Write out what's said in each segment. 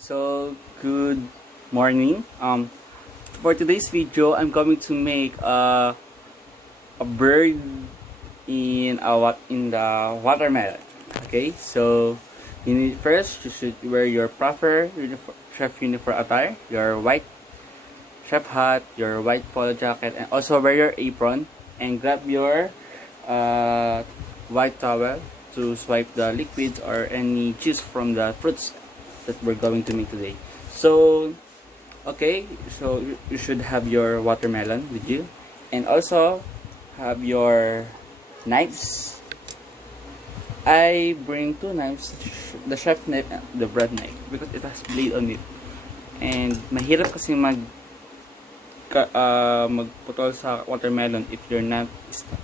So good morning. For today's video, I'm going to make a bird in the watermelon. Okay, so you need first you should wear your proper chef uniform attire, your white chef hat, your white polo jacket, and also wear your apron and grab your white towel to swipe the liquids or any juice from the fruits that we're going to make today. So okay, so you should have your watermelon with you and also have your knives. I bring two knives, the chef knife and the bread knife because it has blade on it, and mahirap kasi magputol sa watermelon if your knife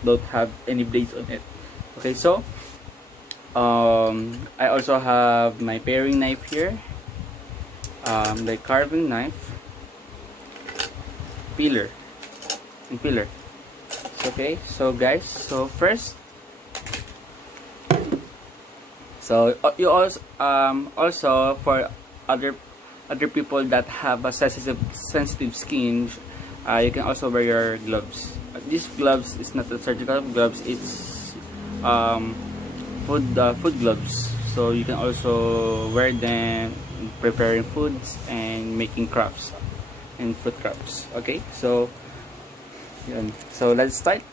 don't have any blades on it. Okay, so I also have my paring knife here, the carving knife, peeler, and peeler. Okay, so guys, so first, so you also for other people that have a sensitive skin, you can also wear your gloves. These gloves is not a surgical gloves; it's food gloves. So you can also wear them preparing foods and making crafts and food crafts. Okay, so yun. So let's start.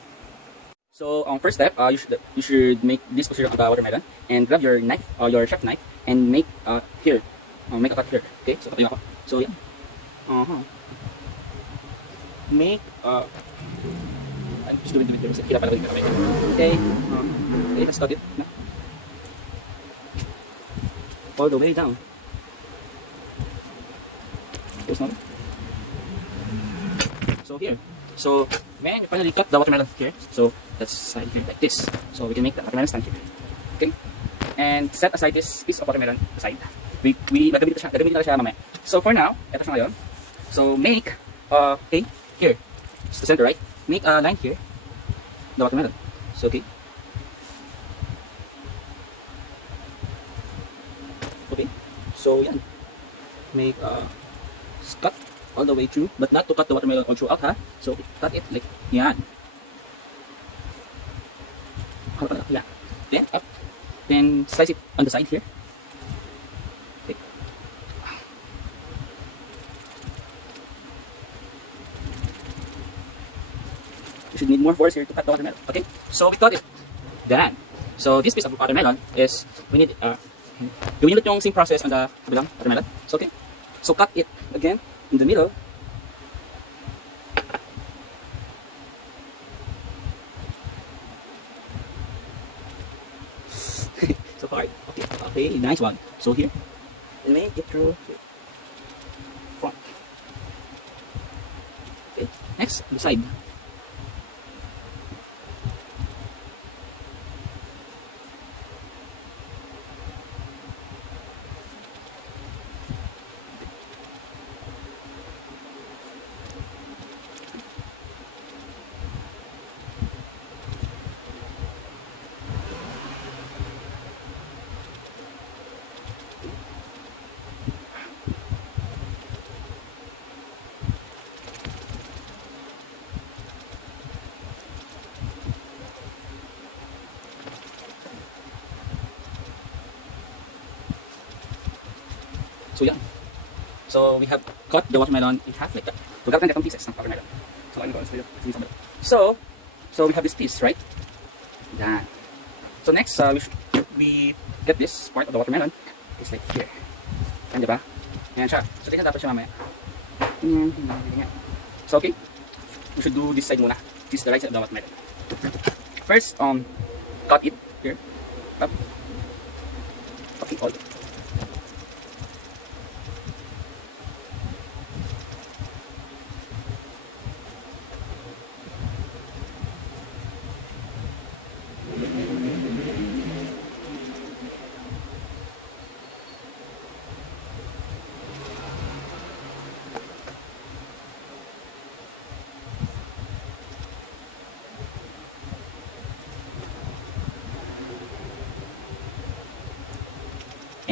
So first step, you should make this position of the watermelon and grab your knife or your chef knife and make here, make a cut here. Okay, so cut ako. So yeah, make I'm just doing it. Okay, okay, let's cut it. All the way down. So here. So when you finally cut the watermelon here, so let's slide here like this. So we can make the watermelon stand here. Okay? And set aside this piece of watermelon aside. We gagamitin na siya mamaya. So for now, ito siya ngayon. So make okay, here. It's the center, right? Make a line here. The watermelon. So okay. Okay. So yan. Make cut all the way through, but not to cut the watermelon all throughout, ha? So cut it like yan. Yeah. Then up. Then slice it on the side here. Okay. You should need more force here to cut the watermelon. Okay. So we cut it. Done. So this piece of watermelon is we need gawin ulit yung same process on the kabilang watermelon. So okay. So cut it again in the middle. So hard. Okay, okay, nice one. So here, and then get through front. Okay, next the side. So yeah. So we have cut the watermelon in half like that. So gagawin natin pieces ng watermelon. So I'm going to so we have this piece, right? Done. So next, we get this part of the watermelon. It's like here. Yan, diba? Yan siya. So tingnan dapat siya mamaya. So okay. We should do this side muna. This is the right side of the watermelon. First, cut it here. Up. Okay, all.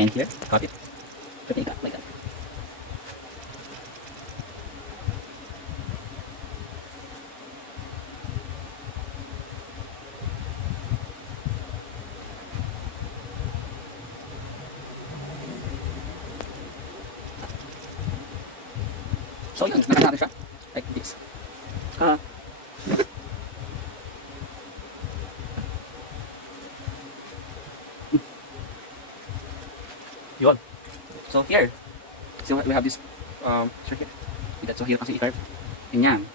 and here, cut it. Like that. So yun, nakain natin siya. Like this. Yun. So here, so we have this circuit. So here kasi i-carve. Ganyan.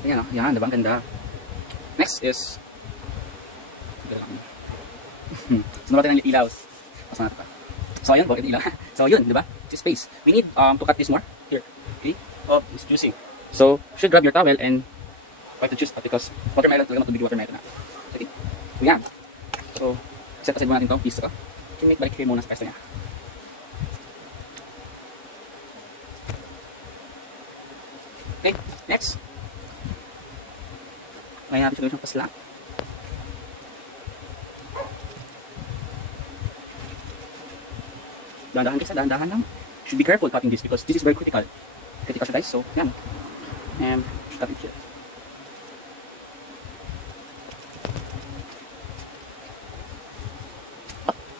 Ganyan o. Yan, diba? Ang ganda. Next is sunod natin ang ilaw. Pasan natin pa. So ayun po, ilaw. So yun, diba? This space. We need to cut this more. Here. Okay? Oh, it's juicy. So, you should grab your towel and wipe the juice because watermelon talaga matubig watermelon na. Okay? So yan. So, set aside muna natin ito. Piece ito. Make balik kayo muna sa pesto niya. Okay, next. Ngayon natin siya gawin siyang pasla. Dahan-dahan guys, dahan-dahan lang. Should be careful cutting this because this is very critical. Critical siya guys, so yan. And cut it here.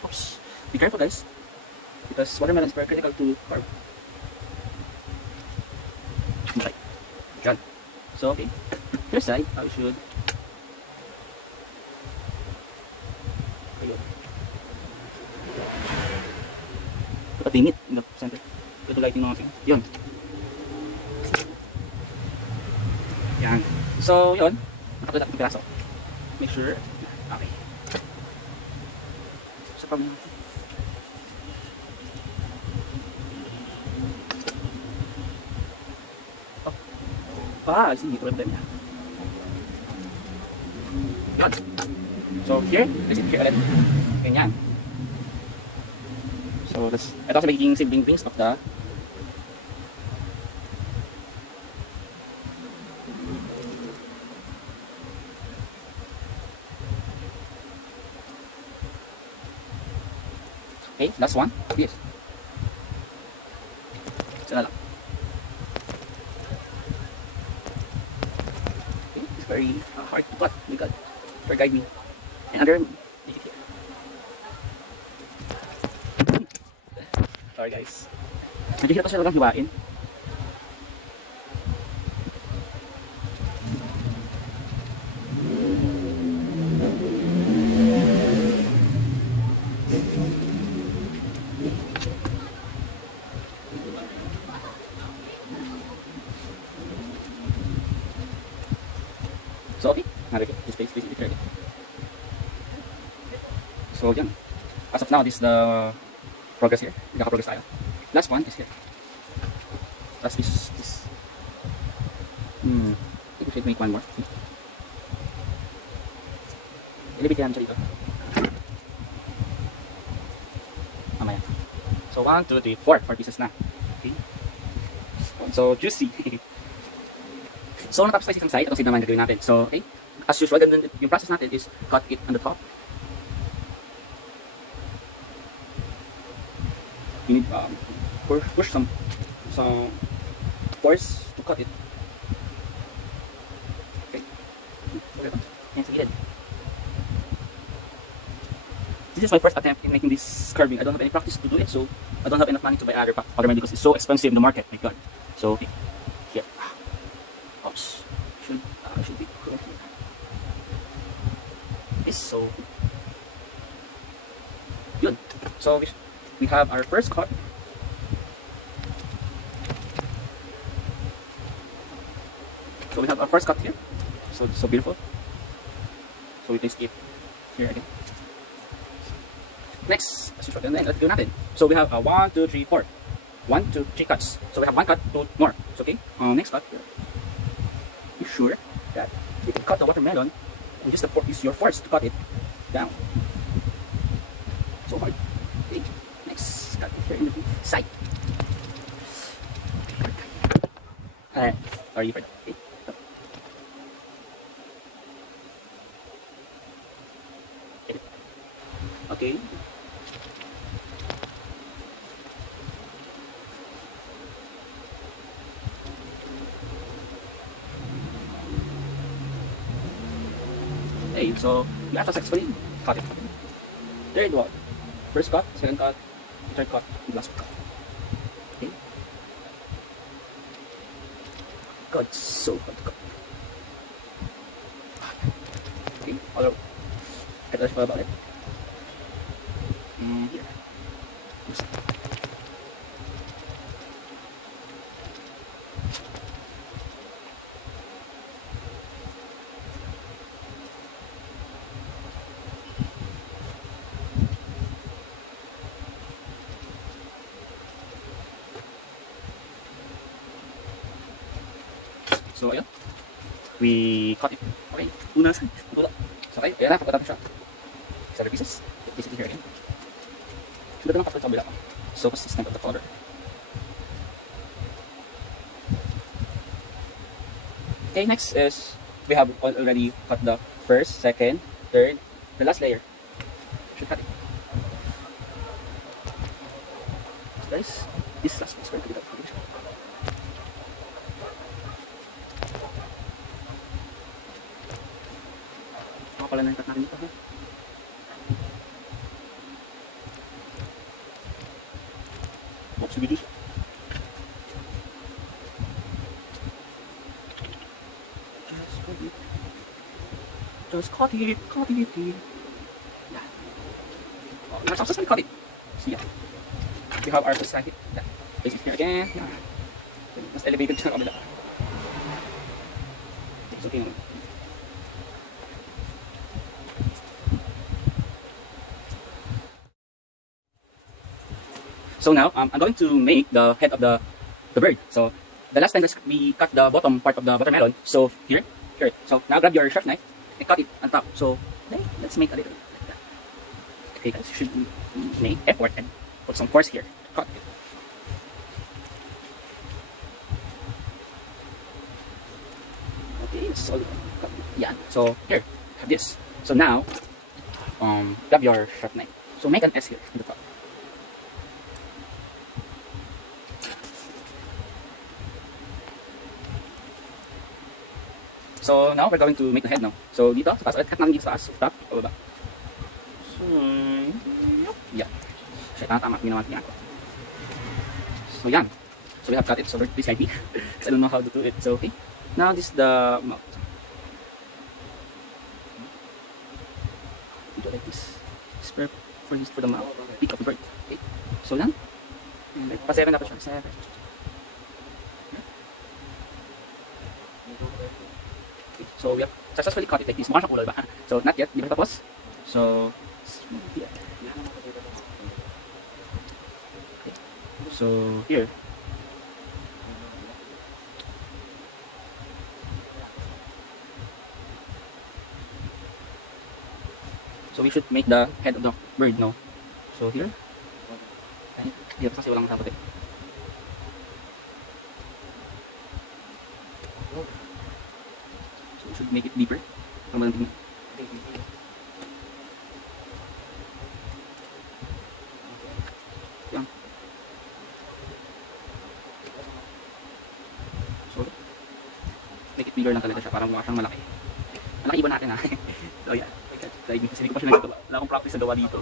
Oops. Be careful guys. Because watermelon is very critical to carve. Right. Done. So okay. Here's side, I should. Put a limit in the center. Ito lighting mga thing. Yun. Yan. So yun. Nakakita ng piraso. Make sure. Okay. Sa pag I see. Problem niya. Yun. So here, let's hit here ulit. Ganyan. So ito kasi magiging sibling rings of the okay, last one. Yes. Isa na lang. It's very hard to cut. Oh my God. Guide me. And under, make it here. Sorry guys. Medyo hirap kasi talagang hiwain. So okay, narito this space is ready. So yan. As of now, this is the progress here. Nagkaka-progress tayo. Last one is here. Last this. I think we should make one more. Ilibit yan siya dito. Mamaya. So 1, 2, 3, 4. 4 pieces na. Okay. So juicy. So natapos tayo sa isang side. Itong side naman gagawin natin. So okay. As usual, ganun yung process natin is cut it on the top. You need push some force to cut it. Okay. Okay. This is my first attempt in making this carving. I don't have any practice to do it, so I don't have enough money to buy other watermelon because it's so expensive in the market. My God. So okay. Here. Oops. Should be correct here. Yes. So. Good. So we have our first cut. So we have our first cut here. So beautiful. So we place it here again. Next, as usual, and then let's do natin. So we have 1, 2, 3, 4. 1, 2, 3 cuts. So we have 1 cut, 2 more. It's okay. Next cut. Be sure that if you cut the watermelon, you just use your force to cut it down. So hard. Okay. Next cut here in the side. Sorry for that. Okay. Okay. Okay, so we have to successfully cut it. Third one. First cut, second cut, third cut, last cut. Okay. God, so hard to cut. Okay, all over. Cut the about it. And here. So, ayun. We cut it. Okay. Punasan. Putula. So, okay. Ayan na. Pagkatapos natin siya. 7 pieces. Place it here again. Sulat naman kapag sa kabila. So, consistent of the color. Okay, next is we have already cut the first, second, third, the last layer. Should cut it. So guys, this last piece, we're going to do that. Pala na yung cut natin dito. Oops, we do. Just cut it. Yeah. Oh, let's just cut it. So yeah. We have our side. Yeah. Place it here again. Yeah. Mas elevated siya sa kabila. It's okay naman. So now, I'm going to make the head of the bird. So the last time we cut the bottom part of the watermelon. So here. So now grab your sharp knife and cut it on top. So let's make a little like that. Okay guys, should make effort and put some force here. Cut it. Okay, so yeah. So here, have this. So now, grab your sharp knife. So make an S here in the top. So now we're going to make the head now. So dito, sa taas ulit, cut namin dito sa taas, top, o baba. So, yeah. Shit, tama, ginawa natin yan. So yan. So we have cut it, so please guide me. I don't know how to do it, so okay. Now this is the mouth. Dito like this. Spare for the mouth, peak of the bird. Okay. So yan. And like, pa-7 dapat siya, 7. So we have successfully cut it like this. Mukhang siya kulay ba? So not yet, di ba tapos? So yeah. So here. So we should make the head of the bird now. So here. Ay, dito kasi walang dapat eh. Should make it deeper. Tama lang tingin. Yan. So, make it bigger lang talaga siya. Parang mukha siyang malaki. Malaki ibon natin ha. So, yeah. Kasi hindi ko pa siya nagagawa. Wala akong practice na gawa dito.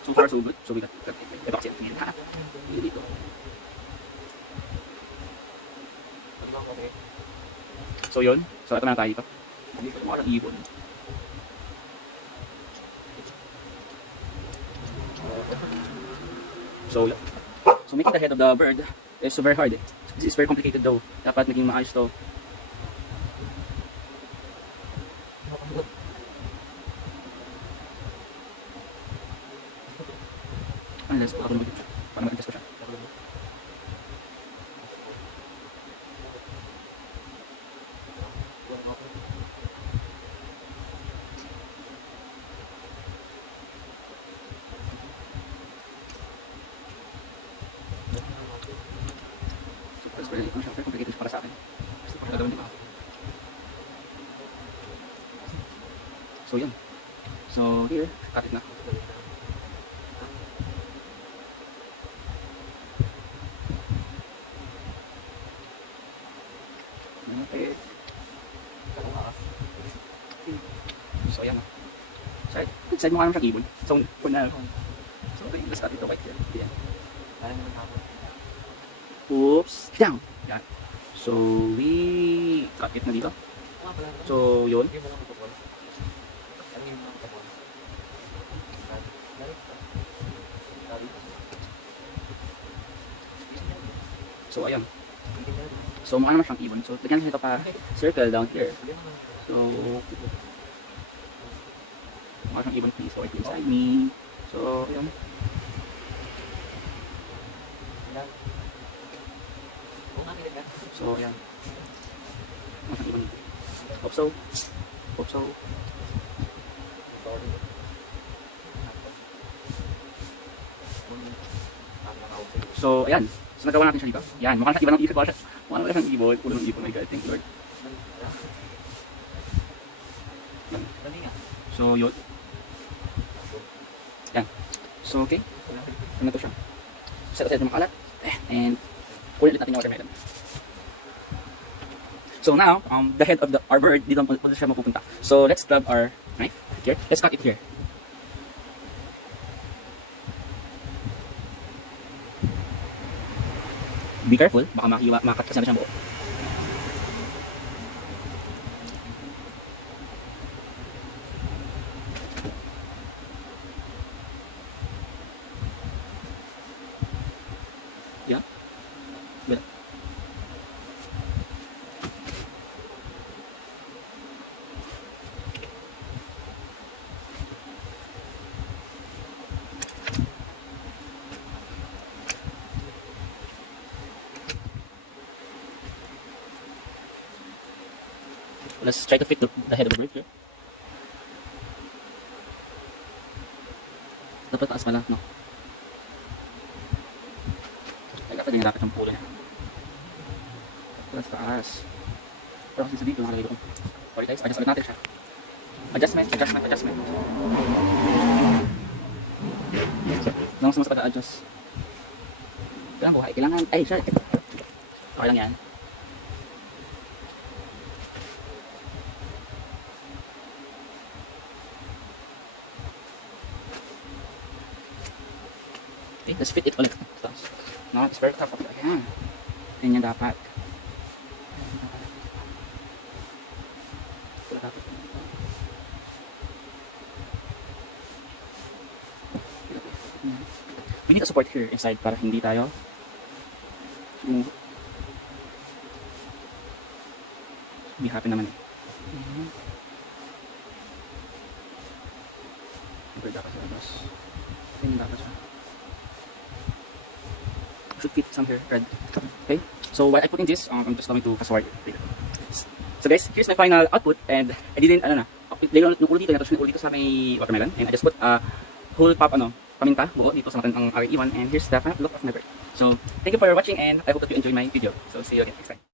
So far so good. So we got ito kasi dito. So yun. So ito na tayo dito. Hindi ko mukha ng ibon. So making the head of the bird is so very hard eh. This is very complicated though. Dapat naging maayos to. Unless ako nabigit siya. Para mag-adjust ko siya. So it's very complicated para sa akin. Gusto ko siya gagawin dito. So yun. So here, cut it na. Okay. So, ayan. Side mo ka naman siyang ibon. So, for now. So, okay, let's cut it right here. Yeah. Oops. Down. Yan. So, we cut it na dito. So, yun. So, ayan. So, mukha naman siyang ibon. So, lagyan natin ito pa circle down here. So, mukha siyang ibon piece. So, ito inside me. So, ayan. So, ayan. Mukha siyang ibon. Hope so. Hope so. So, ayan. So, nagawa natin siya dito. Yan, mukhang iba ng isip ko siya. Mukhang wala siyang ibon. Ulo ng ibon. My God, thank you Lord. Yan. So, yun. Yan. So, okay. Ano na to siya? Set aside ng makalat. And, kunin ulit natin yung watermelon. So, now, the head of our bird, dito siya mapupunta. So, let's grab our knife here. Let's cut it here. Be careful, baka makakat kasi na siyang buo. Yeah. Good. Let's try to fit the head of the bird here. Dapat taas pala, no? Dapat din dapat yung pulo niya. Dapat taas. Pero kasi sa dito, nakalagay ko. Sorry guys, adjust ulit natin siya. Adjustment. Nang mas pag-adjust. Kailangan buhay, kailangan, ay, sorry. Okay lang yan. Okay, let's fit it ulit. No, it's very tough. Ayan. Yan yung dapat. We need a support here inside para hindi tayo be happy naman eh. Dapat sa labas. Yan dapat siya. Should fit some here, red. Okay, so while I put in this, I'm just going to fast forward. So guys, here's my final output, and I didn't, later nung ulo dito, natuloy ulo dito sa may watermelon, and I just put whole paminta buo dito sa ang RE1, and here's the final look of my bird. So thank you for watching, and I hope that you enjoy my video. So see you again next time.